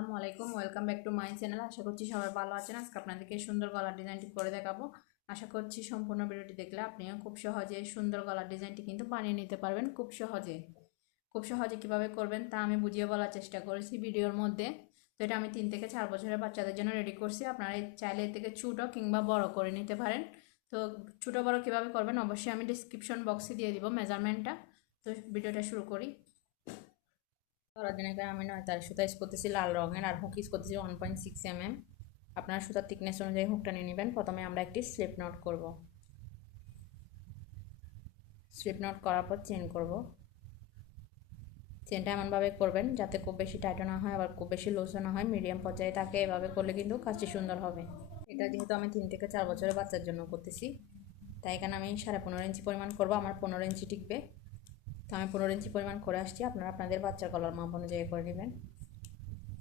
আসসালামু আলাইকুম, welcome back to my channel. আশা করছি সবাই ভালো আছেন। আজকে আপনাদেরকে সুন্দর গলার ডিজাইনটি করে দেখাবো। আশা করছি সম্পূর্ণ ভিডিওটি দেখলে আপনিও খুব সহজে সুন্দর গলার ডিজাইনটি কিন্তু বানিয়ে নিতে পারবেন খুব সহজে কিভাবে করবেন তা আমি বুঝিয়ে বলার চেষ্টা করেছি ভিডিওর মধ্যে। তো এটা আমি 3 থেকে 4 বছরের বাচ্চাদের জন্য রেডি করছি। আপনারা চাইলে এর থেকে ছোটো কিংবা বড় করে নিতে পারেন। তো ছোটো বড় কিভাবে করবেন অবশ্যই আমি ডিসক্রিপশন বক্সে দিয়ে দিব মেজারমেন্টটা। তো ভিডিওটা শুরু করি। করার জন্য এখানে আমি 9 তার সুতা ইউজ করতেছি লাল রঙের, আর হুক ইউজ করতেছি 1.6 mm। আপনার সুতার থিকনেস অনুযায়ী হুকটা নিয়ে নেবেন। প্রথমে আমরা একটি স্লিপ নট করব। স্লিপ নট করার পর চেন করব। চেনটা এমনভাবে করবেন যাতে খুব বেশি টাইটও না হয়, আবার খুব বেশি লুজও না হয়, মিডিয়াম পর্যায়ে থাকে। এভাবে করলে কিন্তু কাজটি সুন্দর হবে। এটা যেহেতু আমি 3 থেকে 4 বছরের বাচ্চার জন্য করতেছি, তাই এখানে আমি 15.5 ইঞ্চি পরিমাণ করব। আমার 15 ইঞ্চি টিকবে, তো আমি 15 ইঞ্চি পরিমাণ করে আসছি। আপনারা আপনাদের বাচ্চার গলার মাপ অনুযায়ী করে নেবেন।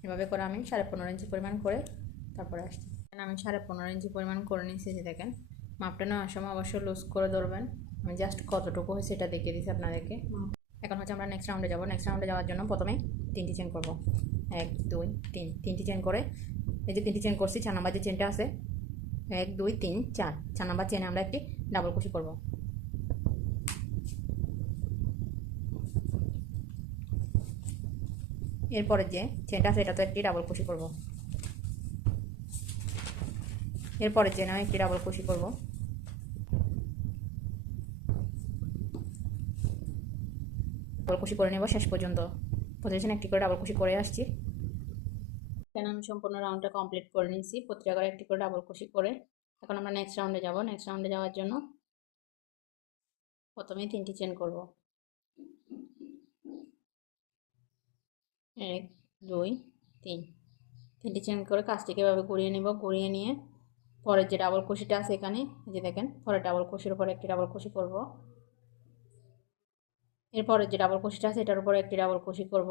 এভাবে করে আমি 15.5 ইঞ্চি পরিমাণ করে তারপরে আসছি। আমি 15.5 ইঞ্চি পরিমাণ করে নিয়েছি। যে দেখেন, মাপটা নেওয়ার সময় অবশ্যই লুজ করে ধরবেন। আমি জাস্ট কতটুকু হয়েছে এটা দেখিয়ে দিচ্ছি আপনাদেরকে। এখন হচ্ছে আমরা নেক্সট রাউন্ডে যাব। নেক্সট রাউন্ডে যাওয়ার জন্য প্রথমে 3টি চেন করব। 1 2 3, 3টি চেন করে, এই যে 3টি চেন করছি, 4 নাম্বার যে চেনটা আছে 1 2 3 4, 4 নাম্বার চেনে আমরা একটি ডাবল কুশি করব। এরপরে যে চেনটা আছে এটা তো একটি ডাবল কুশি করব। এরপরে যে একটি ডাবল কুশি করব। ডাবল কুশি করে নেব শেষ পর্যন্ত। প্রতিদিন একটি করে ডাবল কুশি করে আসছি। এখানে আমি সম্পূর্ণ রাউন্ডটা কমপ্লিট করে নিয়েছি। প্রতিটা করে একটি করে ডাবল কুশি করে এখন আমরা নেক্সট রাউন্ডে যাব। নেক্সট রাউন্ডে যাওয়ার জন্য প্রথমে 3টি চেন করব। 1 2 3, 3টি চেন করে কাজটিকে এভাবে ঘুরিয়ে নেব। ঘুরিয়ে নিয়ে পরের যে ডাবল কুশিটা আছে এখানে, যে দেখেন, পরের ডাবল কুশির উপরে একটি ডাবল কুশি করব। এরপরে যে ডাবল কুশিটা আছে এটার উপরে একটি ডাবল কুশি করব।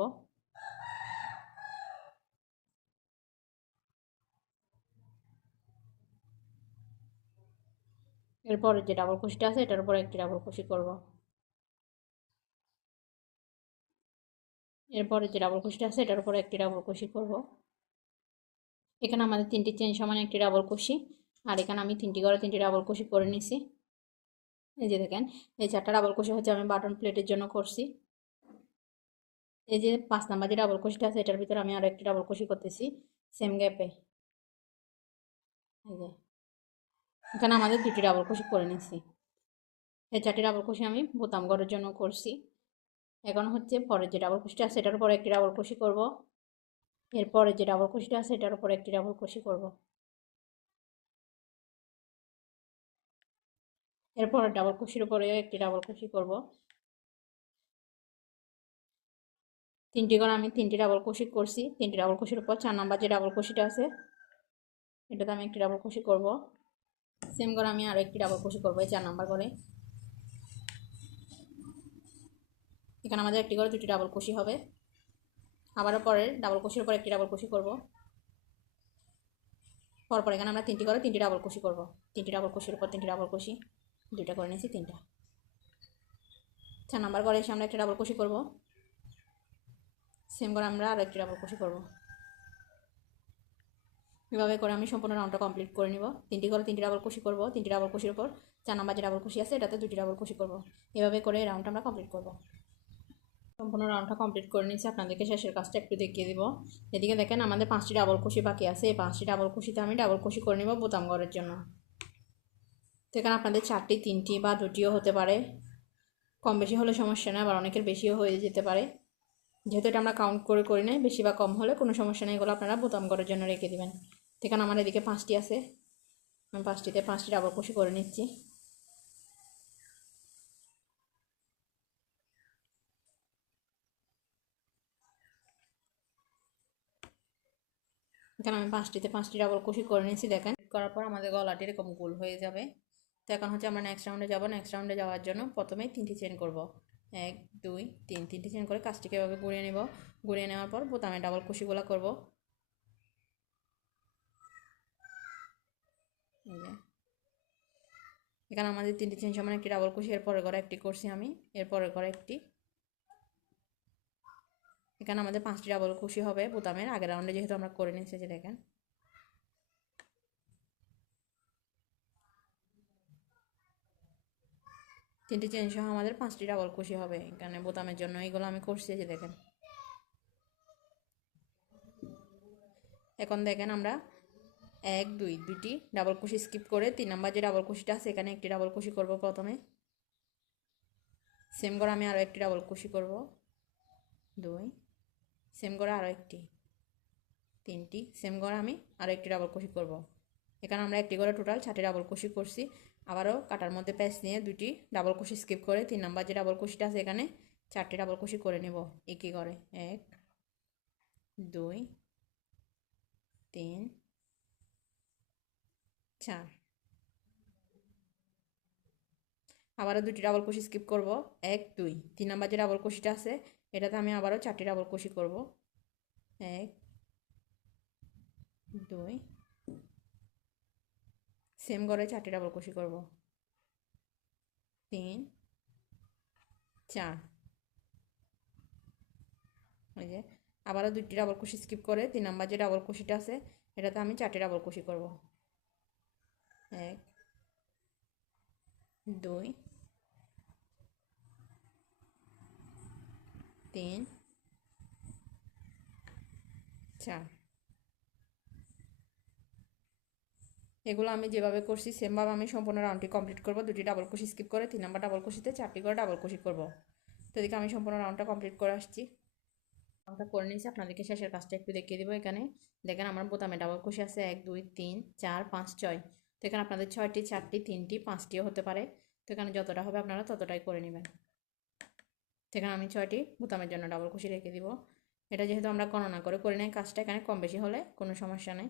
এরপরে যে ডাবল কুশিটা আছে এটার উপরে একটি ডাবল কুশি করব। এরপরে যে ডাবল কুশিটা আছে এটার উপরে একটি ডাবল কুশি করব। এখানে আমাদের 3টি চেন সমান একটি ডাবল কুশি, আর এখানে আমি 3টি করে 3টি ডাবল কুশি করে নিছি। এই যে দেখেন, এই 4টা ডাবল কুশি হচ্ছে আমি বাটন প্লেটের জন্য করছি। এই যে 5 নাম্বার যে ডাবল কুশিটা আছে এটার ভিতরে আমি আরো একটি ডাবল কুশি করতেছি সেম গ্যাপে। এই যে এখানে আমাদের 2টি ডাবল কুশি করে নিছি। এই 4টি ডাবল কুশি আমি বোতাম ঘরের জন্য করছি। এখন হচ্ছে পরের যে ডাবল কুশিটা আছে এটার উপরে একটি ডাবল কুশি করব। এরপরে যে ডাবল কুশিটা আছে এটার উপরে একটি ডাবল কুশি করব। এরপরে ডাবল কুশির উপরে একটি ডাবল কুশি করব। 3টি করে আমি 3টি ডাবল কুশি করছি। 3টি ডাবল কুশির উপর 4 নাম্বার যে ডাবল কুশিটা আছে এটাতে আমি একটি ডাবল কুশি করব। সেম করে আমি আরো একটি ডাবল কুশি করব এই 4 নাম্বার করে। এখানে আমাদের একটি করে 2টি ডাবল কুশি হবে। আবারও পরের ডাবল কুশির উপর একটি ডাবল কুশি করব। পরপর এখানে আমরা 3টি করে 3টি ডাবল কুশি করব। 3টি ডাবল কুশির উপর 3টি ডাবল কুশি, 2টা করে নিয়েছি 3টা। 4 নাম্বার করে এসে আমরা একটা ডাবল কুশি করব। সেম করে আমরা আরো একটি ডাবল কুশি করব। এভাবে করে আমি সম্পূর্ণ রাউন্ডটা কমপ্লিট করে নিব। 3টি করে 3টি ডাবল কুশি করব। 3টি ডাবল কুশির উপর 4 নাম্বার যে ডাবল কুশি আছে এটাতে 2টি ডাবল কুশি করব। এভাবে করে রাউন্ডটা আমরা কমপ্লিট করব। সম্পূর্ণ রাউন্ডটা কমপ্লিট করে নিয়েছি। আপনাদেরকে শেষের কাজটা একটু দেখিয়ে দিব। এদিকে দেখেন আমাদের 5টি ডাবল কুশি বাকি আছে। এই 5টি ডাবল কুশিতে আমি ডাবল কুশি করে নিব বোতাম ঘরের জন্য। তো এখানে আপনাদের 4টি 3টি বা 2টিও হতে পারে, কম বেশি হলে সমস্যা নেই, আবার অনেকের বেশিও হয়ে যেতে পারে। যেহেতু এটা আমরা কাউন্ট করে করি নাই, বেশি বা কম হলে কোনো সমস্যা নেই, এগুলো আপনারা বোতাম ঘরের জন্য রেখে দেবেন। এখানে আমার এদিকে 5টি আছে, আমি 5টিতে 5টি ডাবল কুশি করে নিচ্ছি। এখানে আমি 5টিতে 5টি ডাবল কুশি করে নিচ্ছি। দেখেন, করার পর আমাদের গলাটি এরকম গোল হয়ে যাবে। তো এখন হচ্ছে আমরা নেক্সট রাউন্ডে যাব। নেক্সট রাউন্ডে যাওয়ার জন্য প্রথমেই 3টি চেন করব। 1 2 3, 3টি চেন করে কাজটিকে এভাবে ঘুরিয়ে নেব। ঘুরিয়ে নেওয়ার পর বোতামে ডাবল কুশিগুলো করব। এখানে আমাদের 3টি চেন সমান একটি ডাবল কুশি, এরপরে ঘরে একটি করছি আমি, এরপরে ঘরে একটি, এখানে আমাদের 5টি ডাবল কুশি হবে বোতামের, আগের রাউন্ডে যেহেতু আমরা করে নিচ্ছি, যে দেখেন। তিনটি চেন সহ আমাদের 5টি ডাবল কুশি হবে এখানে বোতামের জন্য, এইগুলো আমি করছি, যে দেখেন। এখন দেখেন আমরা 1 2 দুইটি ডাবল কুশি স্কিপ করে 3 নাম্বার যে ডাবল কুশিটা আছে এখানে একটি ডাবল কুশি করব প্রথমে। সেম করে আমি আরও একটি ডাবল কুশি করব, 2, সেম করে আরও একটি, 3টি, সেম করে আমি আরও একটি ডাবল কুশি করব। এখানে আমরা একটি করে টোটাল 6টি ডাবল কুশি করছি। আবারও কাটার মধ্যে প্যাচ নিয়ে দুটি ডাবল কুশি স্কিপ করে 3 নাম্বার যে ডাবল কুশিটা আছে এখানে 4টি ডাবল কুশি করে নেব একই করে। 1 2 3 4। আবারও দুটি ডাবল কুশি স্কিপ করব, 1 2, 3 নাম্বার যে ডাবল কুশিটা আছে এটাতে আমি আবারও 4টি ডাবল কুশি করব। 1 2, সেম করে 4টি ডাবল কুশি করব, 3 4। ওই যে আবারও দুটি ডাবল কুশি স্কিপ করে 3 নাম্বার যে ডাবল কুশিটা আছে এটাতে আমি 4টি ডাবল কুশি করব। 1 2 3 4। এগুলো আমি যেভাবে করছি সেমভাবে আমি সম্পূর্ণ রাউন্ডটি কমপ্লিট করব। দুটি ডাবল কুশি স্কিপ করে 3 নাম্বার ডাবল কুশিতে 4টি করে ডাবল কুশি করব। তো এদিকে আমি সম্পূর্ণ রাউন্ডটা কমপ্লিট করে আসছি, রাউন্ডটা করে নিয়েছি। আপনাদেরকে শেষের কাজটা একটু দেখিয়ে দেবো। এখানে দেখেন আমার বোতামে ডাবল কুশি আছে 1 2 3 4 5 6। তো এখানে আপনাদের 6টি 4টি 3টি 5টিও হতে পারে। তো এখানে যতটা হবে আপনারা ততটাই করে নেবেন। সেখানে আমি 6টি বোতামের জন্য ডাবল কুশি রেখে দিব। এটা যেহেতু আমরা গণনা করে নেই কাজটা, এখানে কম বেশি হলে কোনো সমস্যা নেই।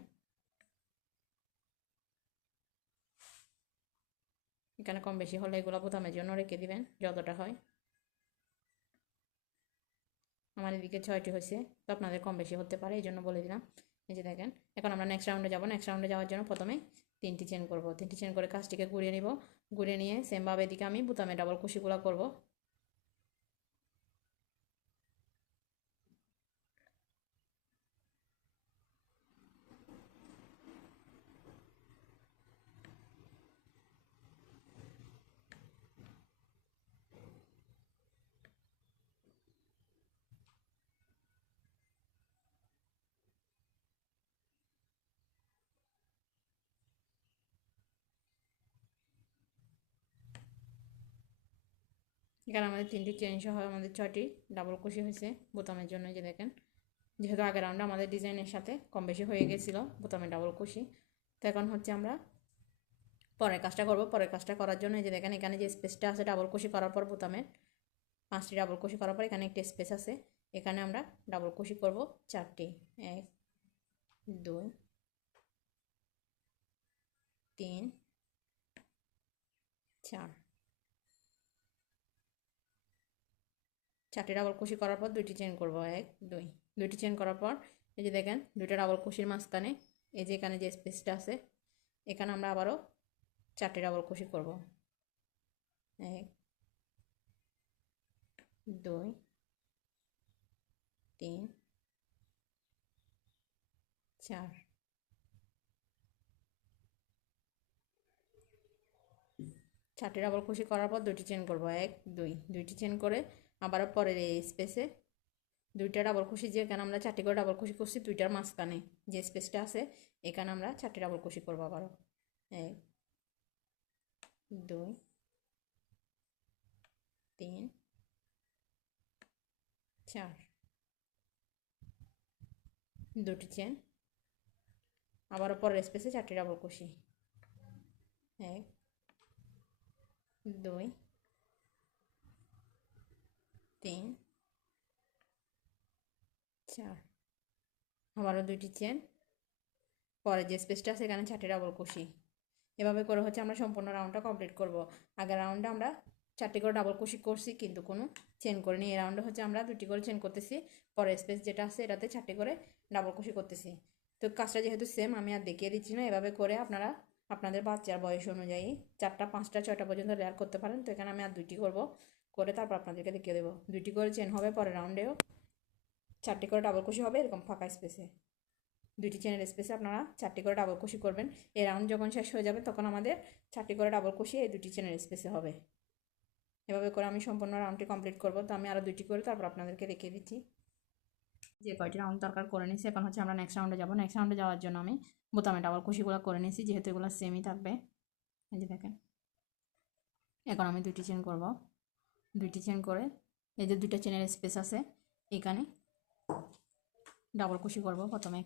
এখানে কম বেশি হলে এগুলো বোতামের জন্য রেখে দিবেন যতটা হয়। আমার এদিকে 6টি হয়েছে, তো আপনাদের কম বেশি হতে পারে, এই জন্য বলে দিলাম। এই যে দেখেন, এখন আমরা নেক্সট রাউন্ডে যাব। নেক্সট রাউন্ডে যাওয়ার জন্য প্রথমে 3টি চেন করব। 3টি চেন করে কাজটিকে ঘুরিয়ে নিব। ঘুরিয়ে নিয়ে সেমভাবে এদিকে আমি বোতামে ডাবল কুশিগুলো করব। এখানে আমাদের 3টি চেন সহ আমাদের 6টি ডাবল কুশি হয়েছে বোতামের জন্য। যে দেখেন, যেহেতু আগের রাউন্ডে আমাদের ডিজাইনের সাথে কম বেশি হয়ে গেছিলো বোতামের ডাবল কুশি, তো এখন হচ্ছে আমরা পরের কাজটা করব। পরের কাজটা করার জন্য এই যে দেখেন, এখানে যে স্পেসটা আছে ডাবল কুশি করার পর বোতামের 5টি ডাবল কুশি করার পর এখানে একটি স্পেস আছে, এখানে আমরা ডাবল কুশি করব 4টি। 1 2 3 4। 4টি ডাবল কুশি করার পর 2টি চেন করব, 1 2। 2টি চেন করার পর এই যে দেখেন, 2টা ডাবল কুশির মাঝখানে এই যে এখানে যে স্পেসটা আছে এখানে আমরা আবারও 4টি ডাবল কুশি করব। 1 2 3 4। 4টি ডাবল কুশি করার পর 2টি চেন করব, 1 2। 2টি চেন করে আবারও পরের এই স্পেসে 2টা ডাবল কুশি, যে এখানে আমরা 4টি করে ডাবল কুশি করছি 2টার মাঝখানে যে স্পেসটা আছে এখানে আমরা 4টি ডাবল কুশি করবো আবারও। 1 2 3 4। 2টি চেন, আবারও পরের স্পেসে 4টি ডাবল কুশি। 1 2 3 4। আবারও 2টি চেন, পরে যে স্পেসটা আছে এখানে 4টি ডাবল কুশি। এভাবে করে হচ্ছে আমরা সম্পূর্ণ রাউন্ডটা কমপ্লিট করব। আগের রাউন্ডে আমরা 4টি করে ডাবল কুশি করছি কিন্তু কোনো চেন করিনি। এই রাউন্ডে হচ্ছে আমরা 2টি করে চেন করতেছি, পরে স্পেস যেটা আছে এটাতে 4টি করে ডাবল কুশি করতেছি। তো কাজটা যেহেতু সেম আমি আর দেখিয়ে দিচ্ছি না, এভাবে করে আপনারা আপনাদের বাচ্চার বয়স অনুযায়ী 4টা 5টা 6টা পর্যন্ত লেয়ার করতে পারেন। তো এখানে আমি আর 2টি করব, করে তারপর আপনাদেরকে দেখিয়ে দেবো। 2টি করে চেন হবে পরের রাউন্ডেও। 4টি করে ডাবল কুশি হবে এরকম ফাঁকা স্পেসে, 2টি চেনের স্পেসে আপনারা 4টি করে ডাবল কুশি করবেন। এই রাউন্ড যখন শেষ হয়ে যাবে তখন আমাদের 4টি করে ডাবল কুশি এই 2টি চেনের স্পেসে হবে। এভাবে করে আমি সম্পূর্ণ রাউন্ডটি কমপ্লিট করব। তো আমি আরও 2টি করে তারপর আপনাদেরকে দেখিয়ে দিচ্ছি। যে কয়টি রাউন্ড দরকার করে নিয়েছি, এখন হচ্ছে আমরা নেক্সট রাউন্ডে যাব। নেক্সট রাউন্ডে যাওয়ার জন্য আমি বোতামে ডাবল কুশিগুলো করে নিয়েছি, যেহেতু এগুলো সেমই থাকবে। এই যে দেখেন, এখন আমি 2টি চেন করব। 2টি চেন করে এই যে 2টা চেনের স্পেস আছে এখানে ডাবল কুশি করব। প্রথমে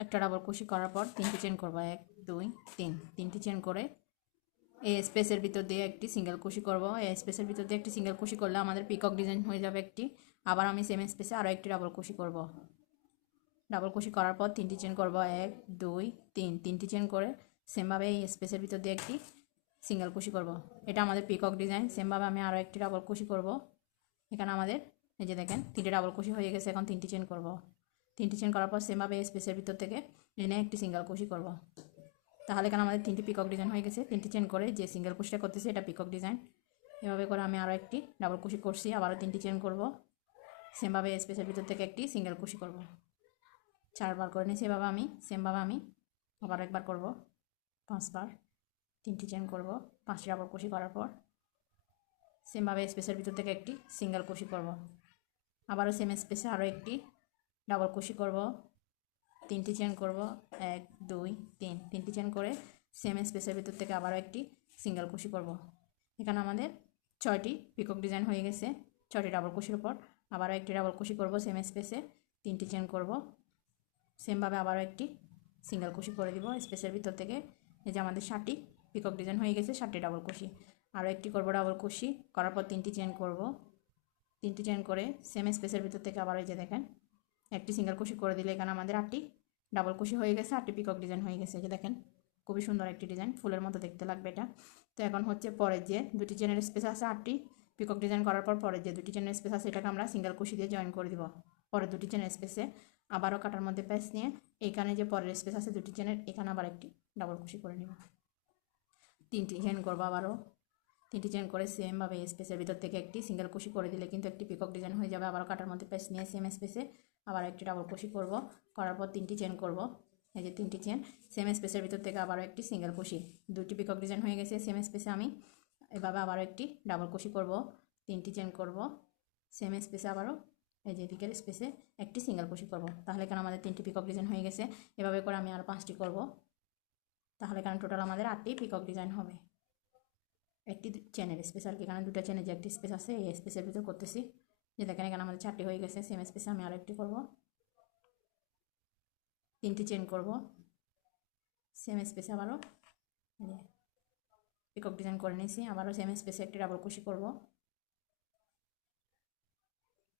একটা ডাবল কুশি করার পর 3টি চেন করব, 1 2 3, 3টি চেন করে এই স্পেসের ভিতর দিয়ে একটি সিঙ্গেল কুশি করব। এই স্পেসের ভিতর দিয়ে একটি সিঙ্গেল কুশি করলে আমাদের পিকক ডিজাইন হয়ে যাবে একটি। আবার আমি সেম স্পেসে আরও একটি ডাবল কুশি করব। ডাবল কুশি করার পর 3টি চেন করব, 1 2 3, 3টি চেন করে সেমভাবে এই স্পেসের ভিতর দিয়ে একটি সিঙ্গেল কুশি করব। এটা আমাদের পিকক ডিজাইন। সেমভাবে আমি আরও একটি ডাবল কুশি করব। এখানে আমাদের এই যে দেখেন 3টে ডাবল কুশি হয়ে গেছে। এখন 3টি চেন করব। 3টি চেন করার পর সেমভাবে এই স্পেসের ভিতর থেকে এনে একটি সিঙ্গেল কুশি করব। তাহলে এখানে আমাদের 3টি পিকক ডিজাইন হয়ে গেছে। 3টি চেন করে যে সিঙ্গেল কুশিটা করতেছি এটা পিকক ডিজাইন। এভাবে করে আমি আরও একটি ডাবল কুশি করছি, আবারও 3টি চেন করব। সেমভাবে স্পেসের ভিতর থেকে একটি সিঙ্গেল কুশি করব। 4বার করে নিয়েছি। এভাবে আমি সেমভাবে আমি আবার একবার করব, 5বার। 3টি চেন করব, 5টি ডাবল কুশি করার পর সেমভাবে স্পেসের ভিতর থেকে একটি সিঙ্গেল কুশি করব। আবারও সেম স্পেসে আরও একটি ডাবল কুশি করব, 3টি চেন করব, 1 2 3, 3টি চেন করে সেম স্পেসের ভিতর থেকে আবারও একটি সিঙ্গেল কুশি করব। এখানে আমাদের 6টি পিকক ডিজাইন হয়ে গেছে। 6টি ডাবল কুশির উপর আবারও একটি ডাবল কুশি করব সেম স্পেসে, 3টি চেন করব, সেমভাবে আবারও একটি সিঙ্গেল কুশি করে দিব স্পেসের ভিতর থেকে। এই যে আমাদের 7টি পিকক ডিজাইন হয়ে গেছে, 7টি ডাবল কুশি। আরও একটি করব ডাবল কুশি করার পর 3টি চেন করব। 3টি চেন করে সেম স্পেসের ভিতর থেকে আবার এই যে দেখেন একটি সিঙ্গেল কুশি করে দিলে এখানে আমাদের 8টি ডাবল কুশি হয়ে গেছে, 8টি পিকক ডিজাইন হয়ে গেছে। যে দেখেন খুবই সুন্দর একটি ডিজাইন, ফুলের মতো দেখতে লাগবে এটা। তো এখন হচ্ছে পরের যে 2টি চেনের স্পেস আছে, 8টি পিকক ডিজাইন করার পর পরের যে 2টি চেনের স্পেস আছে এটাকে আমরা সিঙ্গেল কুশি দিয়ে জয়েন করে দিব। পরের 2টি চেনের স্পেসে আবারও কাটার মধ্যে প্যাচ নিয়ে এইখানে যে পরের স্পেস আছে 2টি চেনের এখানে আবার একটি ডাবল কুশি করে নিব। 3টি চেন করবো, আবারও 3টি চেন করে সেমভাবে স্পেসের ভিতর থেকে একটি সিঙ্গেল কুশি করে দিলে কিন্তু একটি পিকক ডিজাইন হয়ে যাবে। আবারও কাটার মধ্যে প্যাচ নিয়ে সেম স্পেসে আবার একটি ডাবল কুশি করব, করার পর 3টি চেন করব। এই যে 3টি চেন সেম স্পেসের ভিতর থেকে আবারও একটি সিঙ্গেল কুশি, 2টি পিকক ডিজাইন হয়ে গেছে। সেম স্পেসে আমি এভাবে আবারও একটি ডাবল কুশি করব, 3টি চেন করব, সেম স্পেসে আবারও এই যে দিকের স্পেসে একটি সিঙ্গেল কুশি করব। তাহলে এখানে আমাদের 3টি পিকক ডিজাইন হয়ে গেছে। এভাবে করে আমি আরও 5টি করব, তাহলে এখানে টোটাল আমাদের 8টি পিকক ডিজাইন হবে। একটি চেনের স্পেস আর কি, এখানে 2টা চেনের যে একটি স্পেস আছে এই স্পেসের ভিতর করতেছি। যে দেখেন এখানে আমাদের 4টি হয়ে গেছে। সেম স্পেসে আমি আরও একটি করব, 3টি চেন করব, সেম স্পেসে আবারও পিকক ডিজাইন করে নিয়েছি। আবারও সেম স্পেসে একটি ডাবল কুশি করব,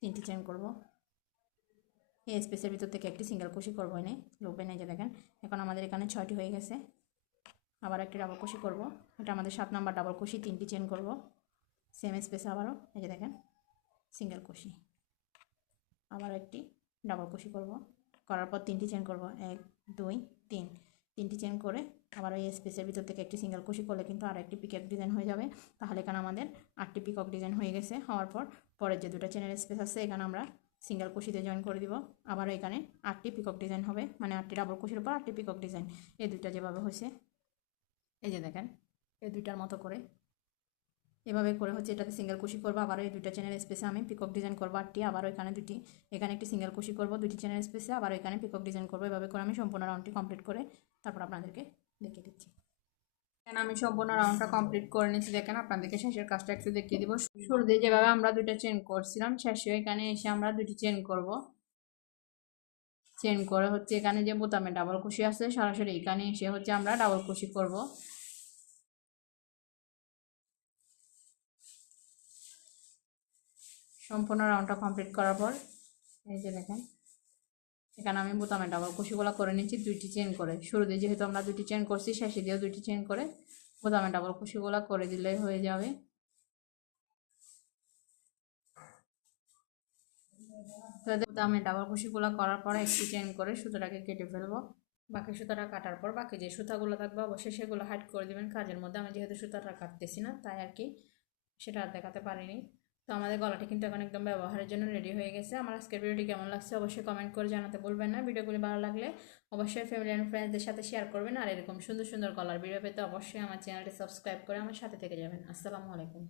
3টি চেন করব, এই স্পেসের ভিতর থেকে একটি সিঙ্গেল কুশি করবো এনে লুপে নিয়ে। যে দেখেন এখন আমাদের এখানে 6টি হয়ে গেছে। আবার একটি ডাবল কুশি করব, এটা আমাদের 7 নাম্বার ডাবল কুশি। 3টি চেন করব, সেম স্পেসে আবারও এই যে দেখেন সিঙ্গেল কুশি, আবার একটি ডাবল কুশি করব, করার পর 3টি চেন করব, 1 2 3, 3টি চেন করে আবার এই স্পেসের ভিতর থেকে একটি সিঙ্গেল কুশি করলে কিন্তু আর একটি পিকক ডিজাইন হয়ে যাবে। তাহলে এখানে আমাদের 8টি পিকক ডিজাইন হয়ে গেছে। হওয়ার পর পরের যে 2টা চেনের স্পেস আছে এখানে আমরা সিঙ্গেল কুশিতে জয়েন করে দিব। আবার এখানে 8টি পিকক ডিজাইন হবে, মানে 8টি ডাবল কুশির উপর 8টি পিকক ডিজাইন। এই দুইটা যেভাবে হয়েছে এই যে দেখেন এই দুইটার মতো করে এভাবে করে হচ্ছে এটাতে সিঙ্গেল কুশি করবো। আবার এই 2টা চেনের স্পেসে আমি পিকক ডিজাইন করবো 8টি, আবার এখানে 2টি, এখানে একটি সিঙ্গেল কুশি করবো 2টি চেনের স্পেসে, আবার এখানে পিকক ডিজাইন করবো। এভাবে করে আমি সম্পূর্ণ রাউন্ডটি কমপ্লিট করে তারপর আপনাদেরকে দেখিয়ে দিচ্ছি। এখানে আমি সম্পূর্ণ রাউন্ডটা কমপ্লিট করে নিচ্ছি। দেখেন আপনাদেরকে শেষের কাজটা একটু দেখিয়ে দিব। শুরুতে যেভাবে আমরা 2টা চেন করছিলাম শেষে এখানে এসে আমরা 2টি চেন করব। চেন করে হচ্ছে এখানে যে বোতামে ডাবল কুশি আছে সরাসরি এখানে এসে হচ্ছে আমরা ডাবল কুশি করব। সম্পূর্ণ রাউন্ডটা কমপ্লিট করার পর এই যে দেখেন এখানে আমি বোতামে ডাবল কুশিগুলো করে নিচ্ছি 2টি চেন করে। শুরুতে যেহেতু আমরা 2টি চেন করছি শেষে দিয়েও 2টি চেন করে বোতামে ডাবল কুশিগুলো করে দিলেই হয়ে যাবে। তো বোতামে ডাবল কুশিগুলো করার পরে একটি চেন করে সুতোটাকে কেটে ফেলবো। বাকি সুতাটা কাটার পর বাকি যে সুতাগুলো থাকবে অবশ্যই সেগুলো হাইড করে দেবেন কাজের মধ্যে। আমি যেহেতু সুতাটা কাটতেছি না তাই আর কি সেটা আর দেখাতে পারিনি। তো তো আমাদের গলাটি কিন্তু এখন একদম ব্যবহারের জন্য রেডি হয়ে গেছে। আমার আজকের ভিডিওটি কেমন লাগছে অবশ্যই কমেন্ট করে জানাতে ভুলবেন না। ভিডিওগুলি ভালো লাগলে অবশ্যই ফ্যামিলি অ্যান্ড ফ্রেন্ডসদের সাথে শেয়ার করবেন। আর এরকম সুন্দর সুন্দর গলার ভিডিও পেতে অবশ্যই আমার চ্যানেলটি সাবস্ক্রাইব করে আমার সাথে থেকে যাবেন। আসসালামু আলাইকুম।